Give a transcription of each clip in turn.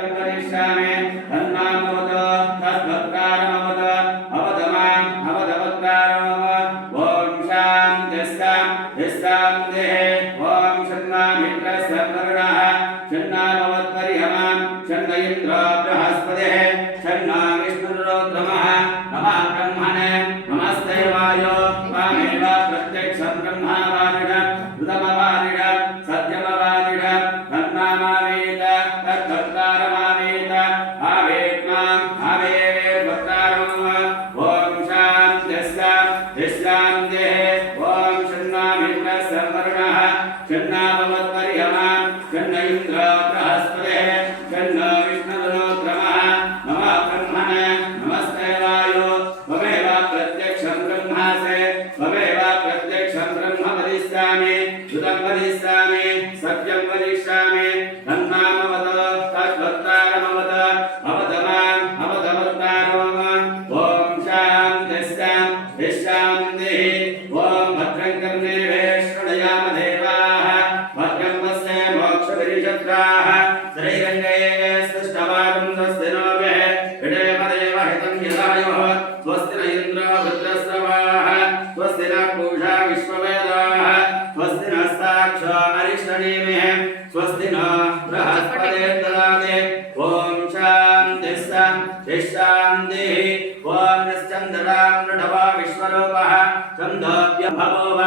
सत्यं करिष्यामि तन्मामवतु तद्वक्तारमवतु अवदमाम् अवदवक्तारम् ॐ शान्तिः ॐ शन्नो मित्रस्य वरुणः शन्नो भवत्पर्यमां शन्न इन्द्रो बृहस्पतिः शन्नो विष्णुरुद्रमः नमः ब्रह्मणे नमस्ते वायो त्वमेव प्रत्यक्षं ब्रह्मावादिनं ऋतमवादिनं सत्यमवादिनं तन्मामावेत तद्भक्तारमावेत आवेत्माम् आवेवेर्भक्तारम् ॐ शान्तिः ॐ शन्नो मित्रस्य वरुणः शन्नो भवत्पर्यमां शन्न इन्द्रो बृहस्पतिः शन्नो विष्णुरुद्रमः नमः ब्रह्मणे नमस्ते वायो त्वमेव प्रत्यक्षं ब्रह्मासि त्वमेव प्रत्यक्षं ब्रह्म वदिष्यामि ऋतं वदिष्यामि सत्यं वदिष्यामि तन्मामवतु तद्भक्तारमवतु अवदमाम् अवदवक्तारम् ॐ शान्तिः ॐ भद्रं कर्णेभिः शृणुयाम देवाः भद्रं पश्ये मोक्षभिर्यजत्राः श्रीरङ्गये सृष्टवागं स्वस्ति नोभिः विडेमदेव हितं यदायुः स्वस्ति न इन्द्रो वृत्रस्रवाः स्वस्ति न पूषा विश्ववेदाः स्वस्ति न साक्षो अरिष्टनेमिः स्वस्ति न बृहस्पतिर्ददाति ॐ शान्तिः ॐ निश्चन्द्रां नृढवा विश्वरूपः छन्दोऽभ्यभवोव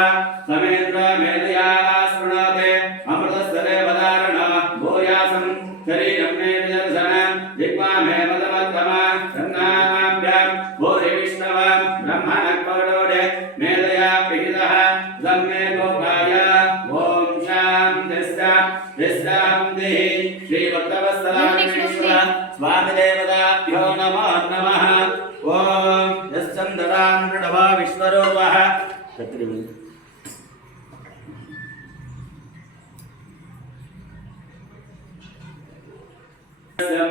समेन्द्रो मेधया शृणोति अमृतस्वरे वदारण भूयासं शरीरं मे निदर्शनं जिह्वा मे मदमत्तमा सन्नाभ्यां भूरि विष्णव ब्रह्मणः पौरोडे मेधया पिहितः लम्मे गोपाय ॐ शान्तिः श्रीभक्तवत्सलामेश्वर स्वामिदेवताभ्यो नमो नमः ॐ यश्चन्द्रां नृढवा विश्वरूपः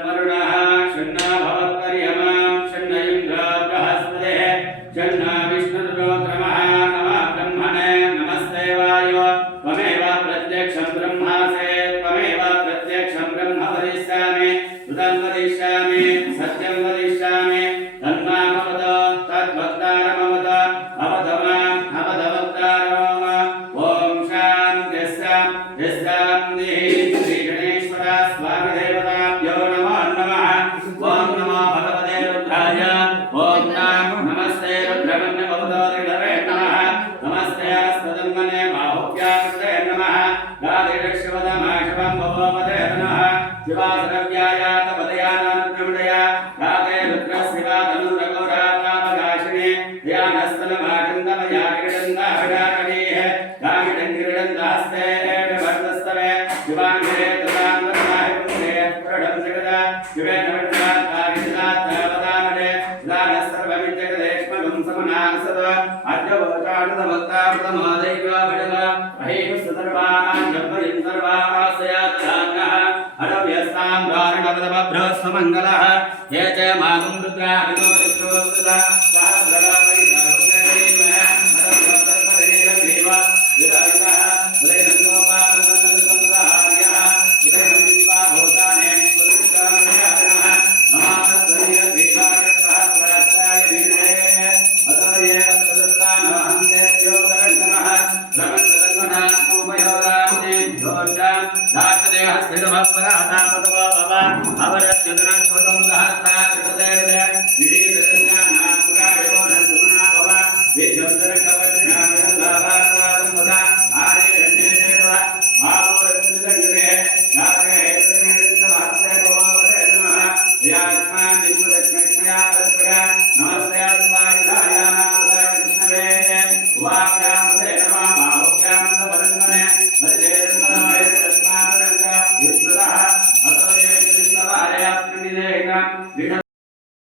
वरुणः शन्नो भवत्पर्यमां शन्न इन्द्रो बृहस्पतिः शन्नो विष्णुरुद्रमः नमः ब्रह्मणे नमस्ते वायो त्वमेव प्रत्यक्षं ब्रह्मासि त्वमेव प्रत्यक्षं ब्रह्म वदिष्यामि ऋतं वदिष्यामि सत्यं वदिष्यामि तन्मामवतु तद्भक्तारमवतु अवदमाम् अवदवक्तारम् ॐ शान्तिः श्रीगणेश्वर स्वामिदेवताभ्यो नमो नमः ॐ नमो भगवते रुद्राय ॐ नमस्ते रुद्रमन्यभवतोदिडवे नमः नमस्ते हस्तदन्मने बाहुभ्याकृते नमः गादिरक्षवदमाशवं भवोपते नमः शिवासरव्याय तपदयानानुद्रमणया गादे रुद्रशिवा तनुरगौरापापगाशिने ध्यानस्तनभागन्दमया क्रीडन्दाभिडाकवीः गामिडङ्गिरिडन्दास्ते विभर्तस्तवे शिवाङ्गे तदान्वतनाहिपुङ्गे पुरडं जगदा शिवेन विष्णात्तागिरिदात्तावदानडे दानस्तर्वमित्यगदेष्मगं समनासद अद्यवोचानुतभक्तावृतमादैवाभिडग अहीनुस्तर्वान् जन्मयं सर्वासयात्तान्नः अडव्यस्तां वारणवदभ्रः समङ्गलः ये च मागुं रुद्रा विनोदिष्टोस्तुता